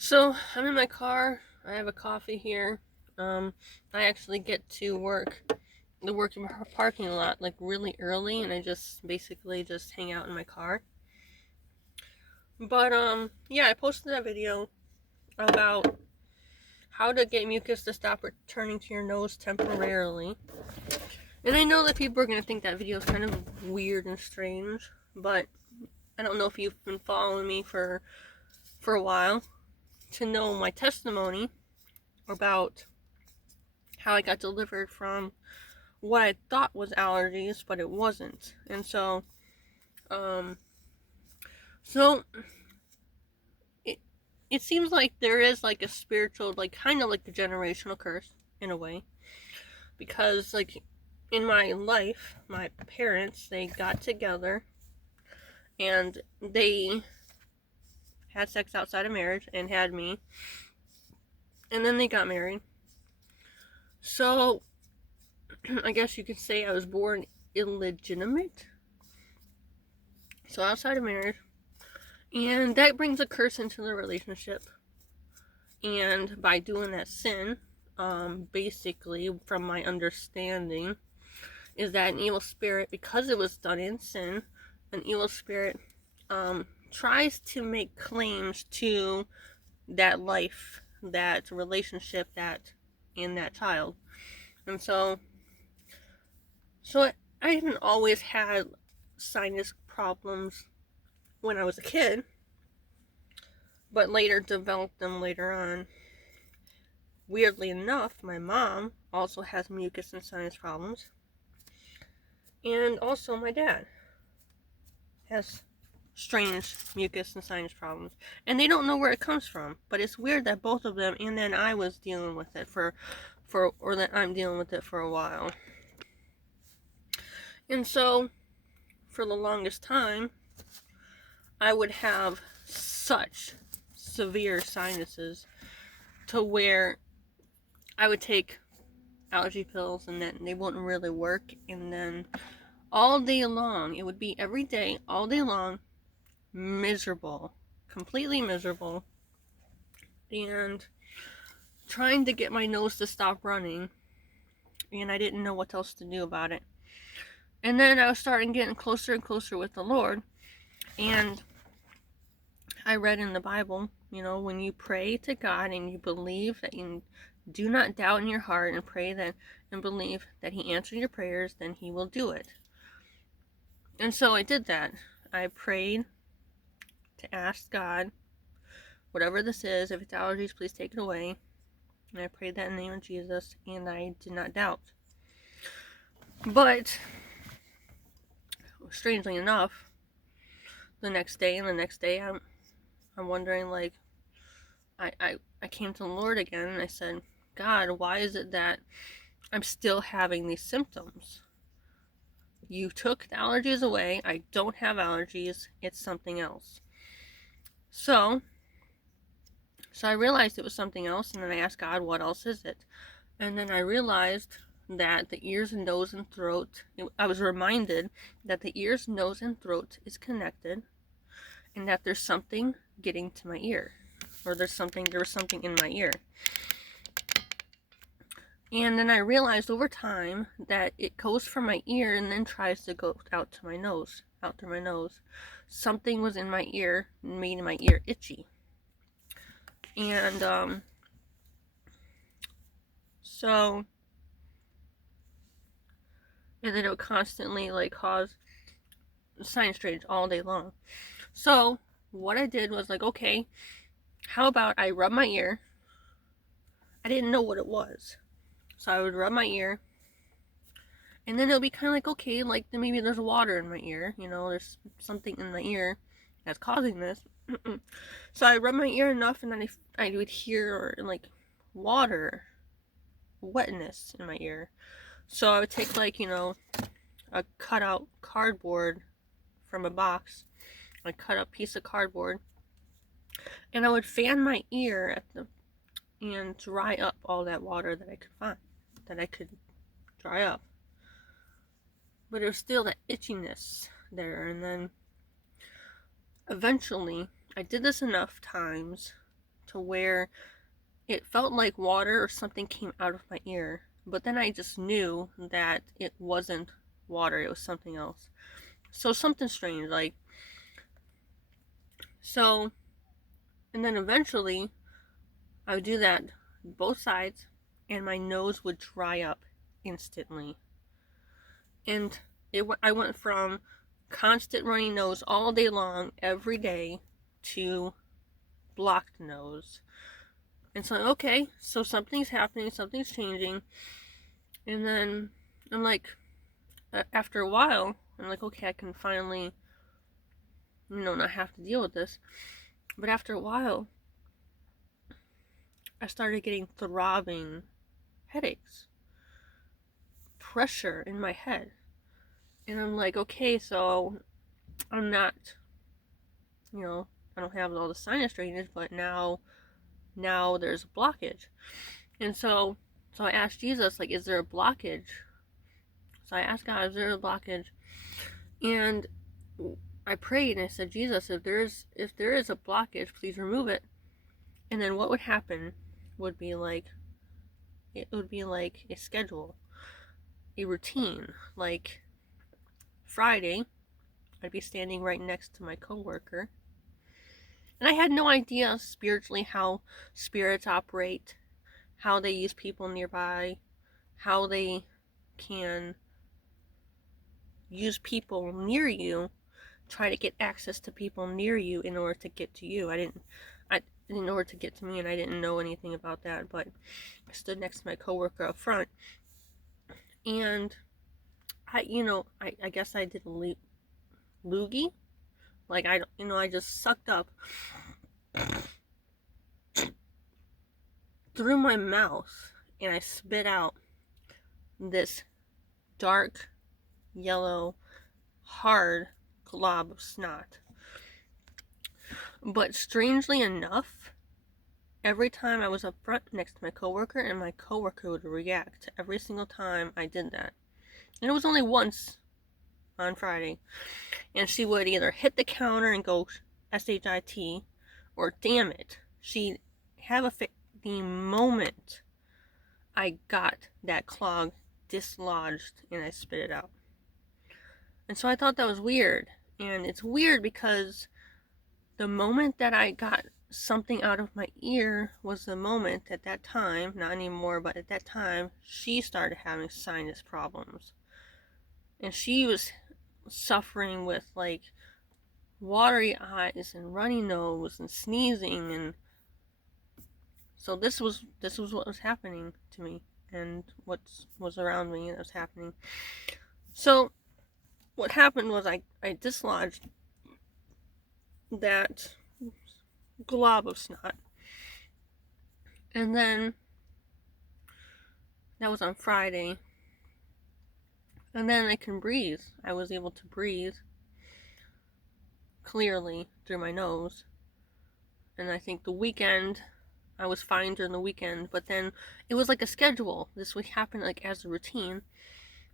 So I'm in my car. I have a coffee here. I actually get to the working parking lot like really early, and I just basically just hang out in my car. But yeah, I posted that video about how to get mucus to stop returning to your nose temporarily. And I know that people are gonna think that video is kind of weird and strange, but I don't know if you've been following me for a while to know my testimony about how I got delivered from what I thought was allergies, but it wasn't. And um, so it it seems like there is like a spiritual, like kind of like a generational curse in a way, because like in my life, my parents they got together and they had sex outside of marriage and had me, and then they got married. So I guess you could say I was born illegitimate. So outside of marriage, and that brings a curse into the relationship. And by doing that sin, basically, from my understanding, is that an evil spirit, because it was done in sin, an evil spirit tries to make claims to that life, that relationship, and that child. And so I haven't always had sinus problems when I was a kid, but later developed them later on. Weirdly enough, my mom also has mucus and sinus problems. And also my dad has strange mucus and sinus problems. And they don't know where it comes from. But it's weird that both of them and then I was dealing with it or that I'm dealing with it for a while. And so for the longest time I would have such severe sinuses to where I would take allergy pills and then they wouldn't really work, and then all day long, it would be every day, all day long, miserable, completely miserable, and trying to get my nose to stop running, and I didn't know what else to do about it. And then I was starting getting closer and closer with the Lord, and I read in the Bible, when you pray to God and you believe that you do not doubt in your heart and pray that and believe that He answered your prayers, then He will do it. And so I did that. I prayed to ask God, whatever this is, if it's allergies, please take it away. And I prayed that in the name of Jesus, and I did not doubt. But, strangely enough, the next day, I'm wondering, like, I came to the Lord again, and I said, God, why is it that I'm still having these symptoms? You took the allergies away. I don't have allergies. It's something else. So I realized it was something else, and then I asked God, what else is it? And then I realized that the ears, nose, and throat, I was reminded that the ears, nose, and throat is connected, and that there's something getting to my ear, or there was something in my ear. And then I realized over time that it goes from my ear and then tries to go out to my nose, out through my nose. Something was in my ear and made my ear itchy. And and then it would constantly like cause sinus drainage all day long. So what I did was like, okay, how about I rub my ear? I didn't know what it was. So I would rub my ear, and then it'll be kind of like, okay, like maybe there's water in my ear, there's something in my ear that's causing this. So I rub my ear enough, and then I would hear like water, wetness in my ear. So I would take like, a cutout cardboard from a box, a cut up piece of cardboard, and I would fan my ear and dry up all that water that I could find, that I could dry up. But there was still that itchiness there, and then eventually I did this enough times to where it felt like water or something came out of my ear. But then I just knew that it wasn't water, it was something else. So something strange, like, so, and then eventually I would do that both sides, and my nose would dry up instantly. And I went from constant runny nose all day long, every day, to blocked nose. And so, okay, so something's happening, something's changing. And then I'm like, after a while, I'm like, okay, I can finally, not have to deal with this. But after a while, I started getting throbbing headaches, pressure in my head. And I'm like, okay, so I'm not, I don't have all the sinus drainage, but now there's a blockage. And so I asked Jesus, like, is there a blockage? So I asked God, is there a blockage? And I prayed and I said, Jesus, if there is a blockage, please remove it. And then what would happen would be like, it would be like a schedule, a routine. Like Friday, I'd be standing right next to my coworker. And I had no idea spiritually how spirits operate, how they use people nearby, how they can use people near you, try to get access to people near you in order to get to you. In order to get to me, and I didn't know anything about that, but I stood next to my coworker up front, and I guess I did a loogie, like I just sucked up through my mouth, and I spit out this dark yellow hard glob of snot. But strangely enough, every time I was up front next to my coworker, and my coworker would react every single time I did that. And it was only once on Friday. And she would either hit the counter and go SHIT, or damn it, she'd have a fit the moment I got that clog dislodged and I spit it out. And so I thought that was weird. And it's weird because the moment that I got something out of my ear was the moment at that time, not anymore, but at that time, she started having sinus problems. And she was suffering with like watery eyes and runny nose and sneezing, and so this was what was happening to me and what was around me that was happening. So what happened was I dislodged that glob of snot, and then that was on Friday, and then I can breathe. I was able to breathe clearly through my nose, and I think the weekend I was fine during the weekend, but then it was like a schedule. This would happen like as a routine,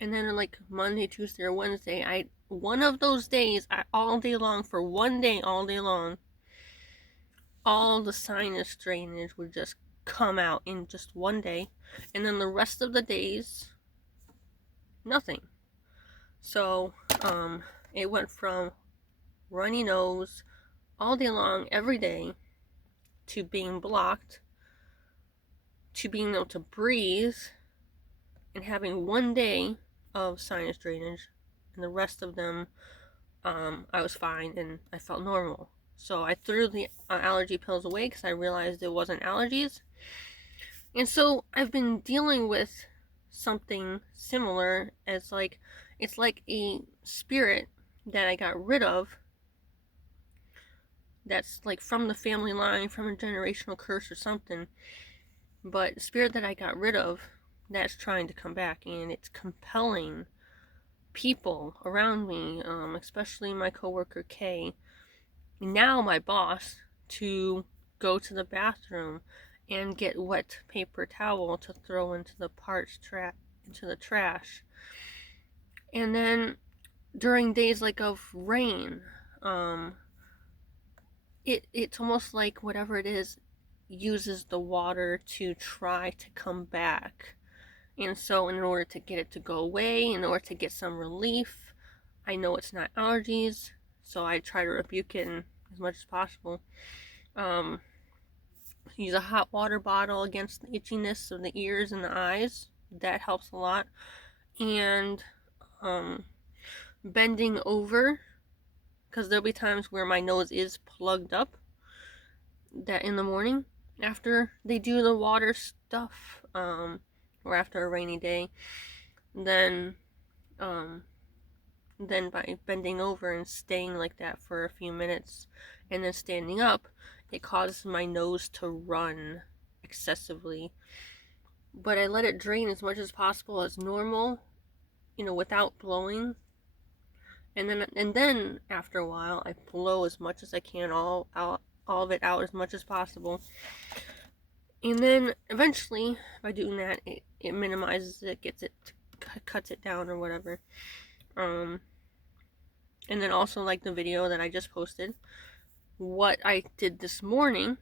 and then like Monday, Tuesday, or Wednesday, one of those days, all day long, for one day, all day long, all the sinus drainage would just come out in just one day, and then the rest of the days, nothing. So it went from runny nose all day long, every day, to being blocked, to being able to breathe, and having one day of sinus drainage, and the rest of them, I was fine and I felt normal. So I threw the allergy pills away because I realized it wasn't allergies. And so I've been dealing with something similar as like, it's like a spirit that I got rid of, that's like from the family line, from a generational curse or something, but spirit that I got rid of that's trying to come back, and it's compelling people around me, especially my coworker Kay, now my boss, to go to the bathroom and get wet paper towel to throw into the into the trash. And then during days like of rain, it's almost like whatever it is, uses the water to try to come back. And so in order to get it to go away, in order to get some relief, I know it's not allergies, so I try to rebuke it as much as possible. Use a hot water bottle against the itchiness of the ears and the eyes. That helps a lot. And bending over, because there'll be times where my nose is plugged up, that in the morning after they do the water stuff, or after a rainy day, then by bending over and staying like that for a few minutes and then standing up, it causes my nose to run excessively. But I let it drain as much as possible as normal, without blowing. And then after a while, I blow as much as I can, all of it out as much as possible. And then eventually, by doing that, it minimizes it, cuts it down or whatever. And then also, like the video that I just posted, what I did this morning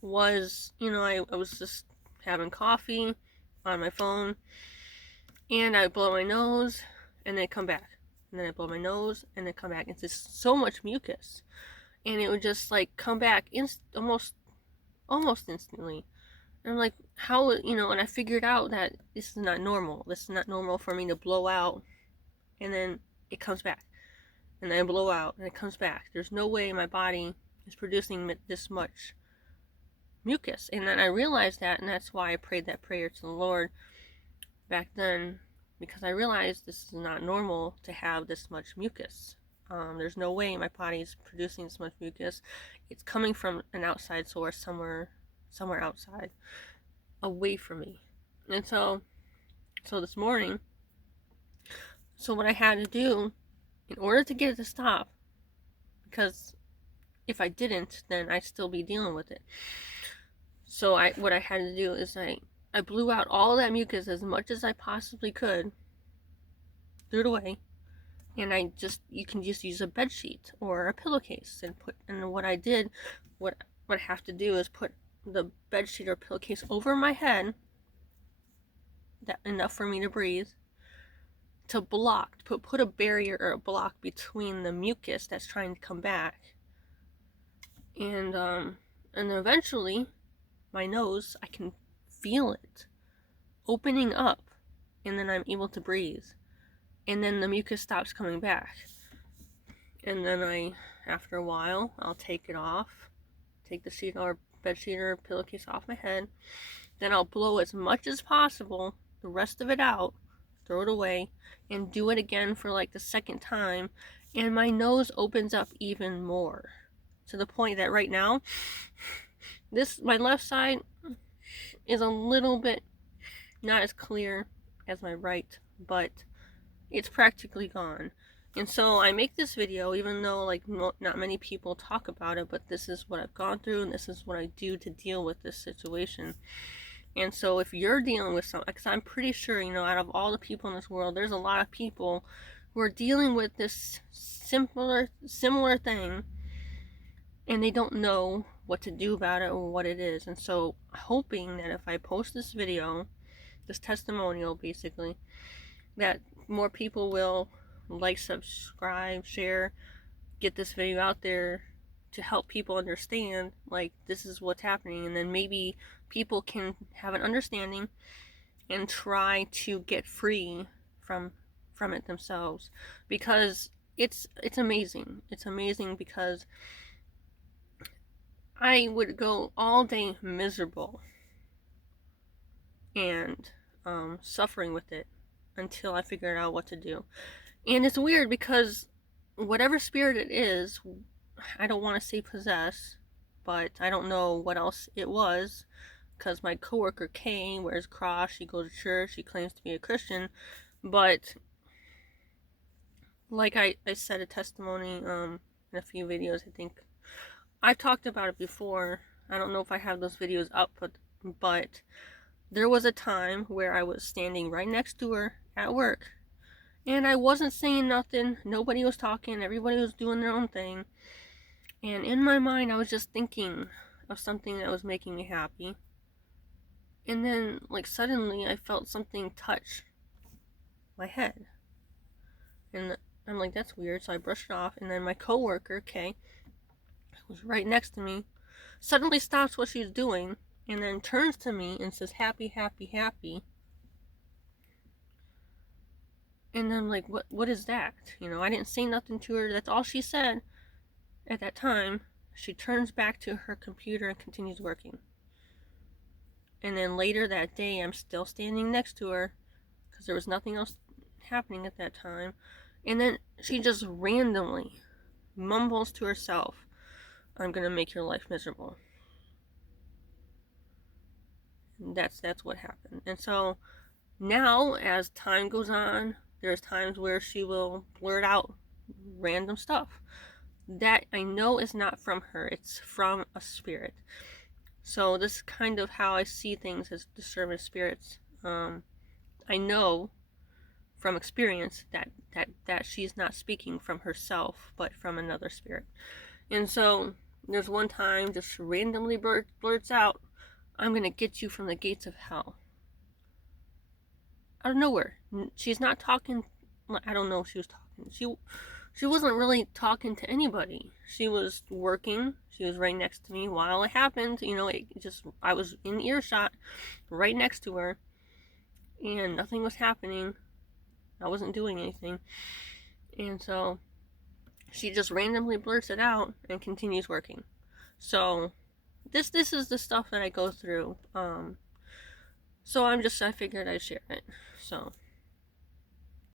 was, I was just having coffee on my phone, and I blow my nose, and then come back. And then I blow my nose, and then come back. It's just so much mucus. And it would just, like, come back almost instantly. And I'm like, how, and I figured out that this is not normal. This is not normal for me to blow out, and then it comes back. And then I blow out, and it comes back. There's no way my body is producing this much mucus. And then I realized that, and that's why I prayed that prayer to the Lord back then, because I realized this is not normal to have this much mucus. There's no way my body is producing this much mucus. It's coming from an outside source, somewhere outside, away from me. And so this morning, what I had to do in order to get it to stop, because if I didn't, then I'd still be dealing with it. So what I had to do is I blew out all that mucus as much as I possibly could, threw it away, and you can just use a bed sheet or a pillowcase and what I did, what I have to do is put the bed sheet or pillowcase over my head, that enough for me to breathe, to put a barrier or a block between the mucus that's trying to come back. And eventually my nose, I can feel it opening up, and then I'm able to breathe, and then the mucus stops coming back. And then after a while, I'll take it off, take the sheet or bed sheet or pillowcase off my head, then I'll blow as much as possible, the rest of it out, throw it away, and do it again for like the second time, and my nose opens up even more, to the point that right now, my left side is a little bit not as clear as my right, but it's practically gone. And so I make this video, even though like not many people talk about it, but this is what I've gone through, and this is what I do to deal with this situation. And so if you're dealing with something, because I'm pretty sure, out of all the people in this world, there's a lot of people who are dealing with this similar thing, and they don't know what to do about it or what it is. And so hoping that if I post this video, this testimonial basically, that more people will like, subscribe, share, get this video out there to help people understand, like, this is what's happening, and then maybe people can have an understanding and try to get free from it themselves, because it's amazing. It's amazing, because I would go all day miserable and suffering with it until I figured out what to do. And it's weird, because whatever spirit it is, I don't want to say possess, but I don't know what else it was, because my coworker Kay wears a cross, she goes to church, she claims to be a Christian, but like I said a testimony in a few videos, I think I've talked about it before. I don't know if I have those videos up, but there was a time where I was standing right next to her at work, and I wasn't saying nothing, nobody was talking, everybody was doing their own thing, and in my mind I was just thinking, of something that was making me happy. And then, like, suddenly I felt something touch my head. And I'm like, that's weird. So I brushed it off. And then my coworker, Kay, who was right next to me, suddenly stops what she's doing and then turns to me and says, happy, happy, happy. And I'm like, what is that? You know, I didn't say nothing to her. That's all she said at that time. She turns back to her computer and continues working. And then later that day, I'm still standing next to her because there was nothing else happening at that time. And then she just randomly mumbles to herself, I'm going to make your life miserable. And that's what happened. And so now, as time goes on, there's times where she will blurt out random stuff that I know is not from her. It's from a spirit. So this is kind of how I see things as discernment spirits. I know from experience that she's not speaking from herself, but from another spirit. And so there's one time just randomly blurts out, I'm going to get you from the gates of hell. Out of nowhere. She's not talking. I don't know if she was talking. She wasn't really talking to anybody. She was working. She was right next to me while it happened. You know, I was in earshot right next to her, and nothing was happening. I wasn't doing anything. And so she just randomly blurts it out and continues working. So this is the stuff that I go through. So I figured I'd share it. So